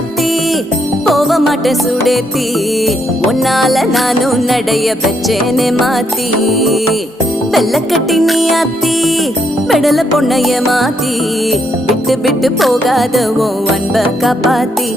அத்தி போக மாட்டேன் சுடேத்தி உன்னால நானும் நடைய பெச்சேனே மாத்தி வெள்ளக்கட்டி நீ அத்தி பெடல பொண்ணைய மாத்தி விட்டு விட்டு போகாத உன் அன்ப காப்பாத்தி